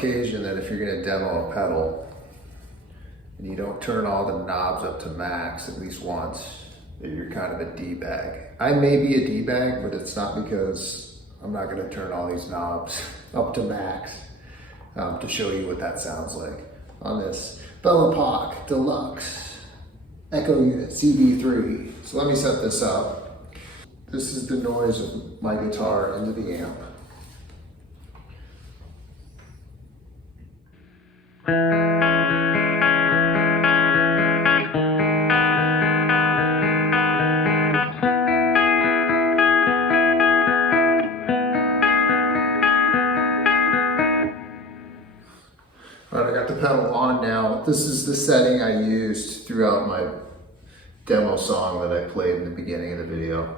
occasion that if you're gonna demo a pedal and you don't turn all the knobs up to max at least once, that you're kind of a D-bag. I may be a D-bag, but it's not because I'm not gonna turn all these knobs up to max to show you what that sounds like on this Belle Epoch Deluxe Echo Unit CB-3. So let me set this up. This is the noise of my guitar into the amp. All right, I got the pedal on now. This is the setting I used throughout my demo song that I played in the beginning of the video.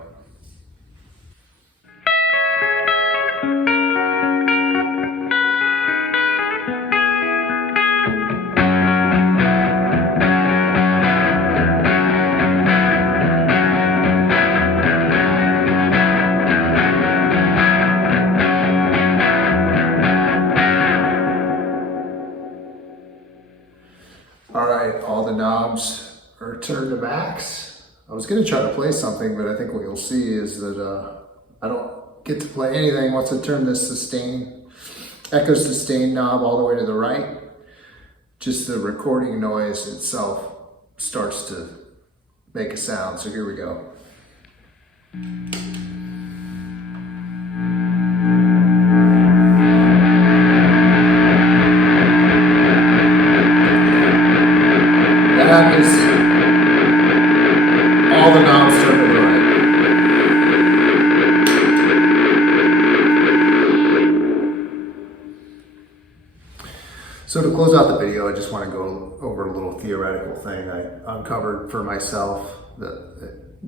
All right, all the knobs are turned to max. I was gonna try to play something, but I think what you'll see is that I don't get to play anything once I turn this echo sustain knob all the way to the right. Just the recording noise itself starts to make a sound. So here we go. That is all the knobs turned to the right. So to close out the video, I just want to go over a little theoretical thing I uncovered for myself. That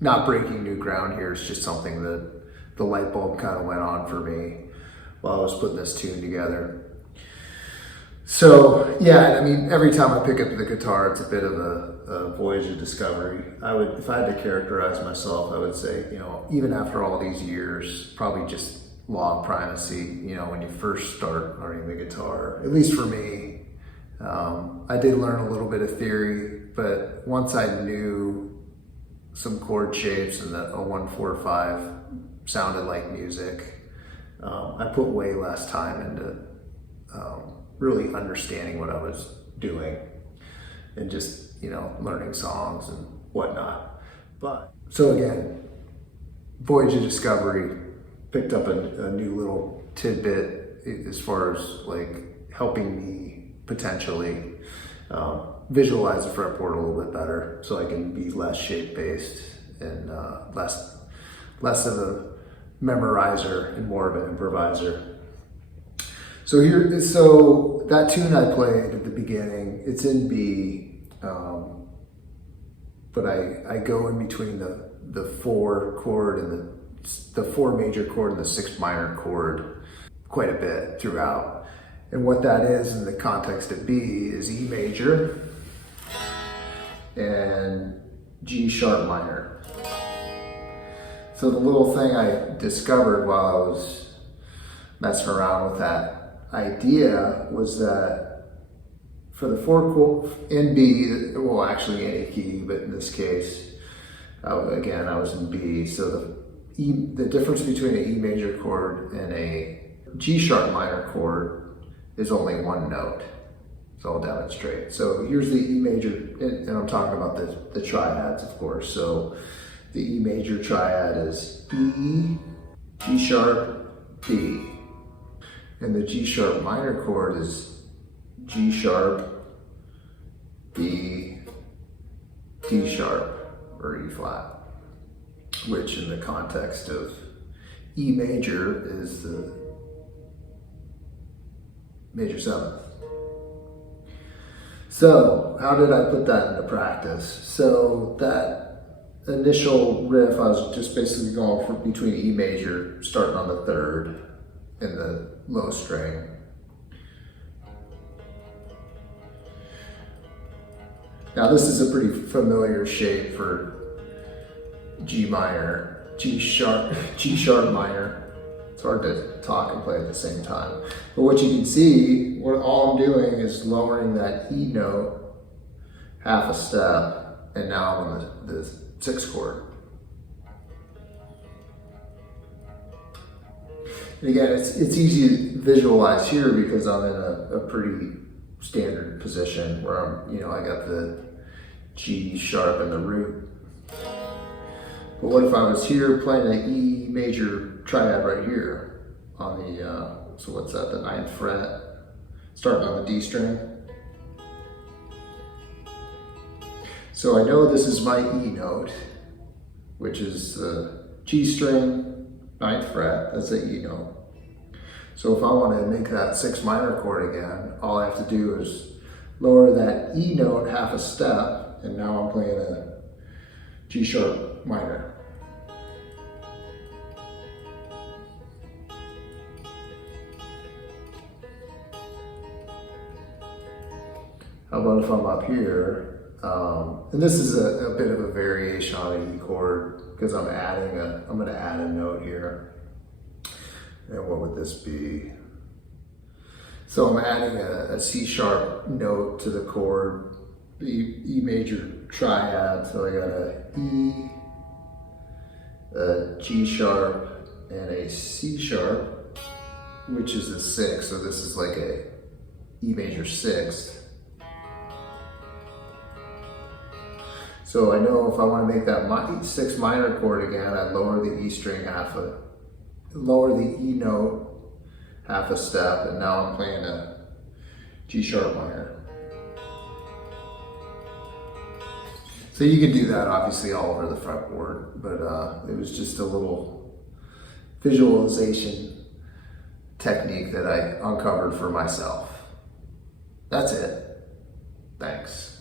not breaking new ground here is just something that the light bulb kind of went on for me while I was putting this tune together. So yeah, I mean, every time I pick up the guitar, it's a bit of a voyage of discovery. If I had to characterize myself, I would say, you know, even after all these years, probably just law of primacy. You know, when you first start learning the guitar, at least for me, I did learn a little bit of theory, but once I knew some chord shapes and that a 1-4-5 sounded like music, I put way less time into really understanding what I was doing and just, you know, learning songs and whatnot. But so again, voyage of discovery, picked up a new little tidbit as far as like helping me potentially visualize the fretboard a little bit better so I can be less shape based and less of a memorizer and more of an improviser. So that tune I played at the beginning, it's in B, but I go in between the 4 chord and the 4 major chord and the 6 minor chord quite a bit throughout. And what that is in the context of B is E major and G sharp minor. So the little thing I discovered while I was messing around with that idea was that for the 4 chord in B, well actually any key, but in this case, again I was in B, so the difference between an E major chord and a G sharp minor chord is only 1 note. So I'll demonstrate. So here's the E major, and I'm talking about the triads, of course. So the E major triad is E, G sharp, B. And the G sharp minor chord is G sharp, B, D sharp, or E flat, which in the context of E major is the major 7th. So how did I put that into practice? So that initial riff, I was just basically going between E major, starting on the 3rd and the low string. Now this is a pretty familiar shape for G minor, G sharp minor. It's hard to talk and play at the same time. But what you can see, what all I'm doing is lowering that E note half a step, and now I'm on the 6th chord. And again, it's easy to visualize here because I'm in a pretty standard position where I got the G sharp and the root. But what if I was here playing an E major triad right here on the, so what's that, the 9th fret, starting on the D string. So I know this is my E note, which is the G string, 9th fret, that's the E note. So if I want to make that 6 minor chord again, all I have to do is lower that E note half a step, and now I'm playing a G sharp minor. How about if I'm up here, and this is a bit of a variation on an E chord because I'm going to add a note here. And what would this be? So I'm adding a C sharp note to the chord, E major triad. So I got a E, a G sharp, and a C sharp, which is a 6. So this is like a E major 6th. So I know if I want to make that 6 minor chord again, I lower the E string lower the E note half a step, and now I'm playing a G sharp minor. So you can do that obviously all over the fretboard, but it was just a little visualization technique that I uncovered for myself. That's it. Thanks.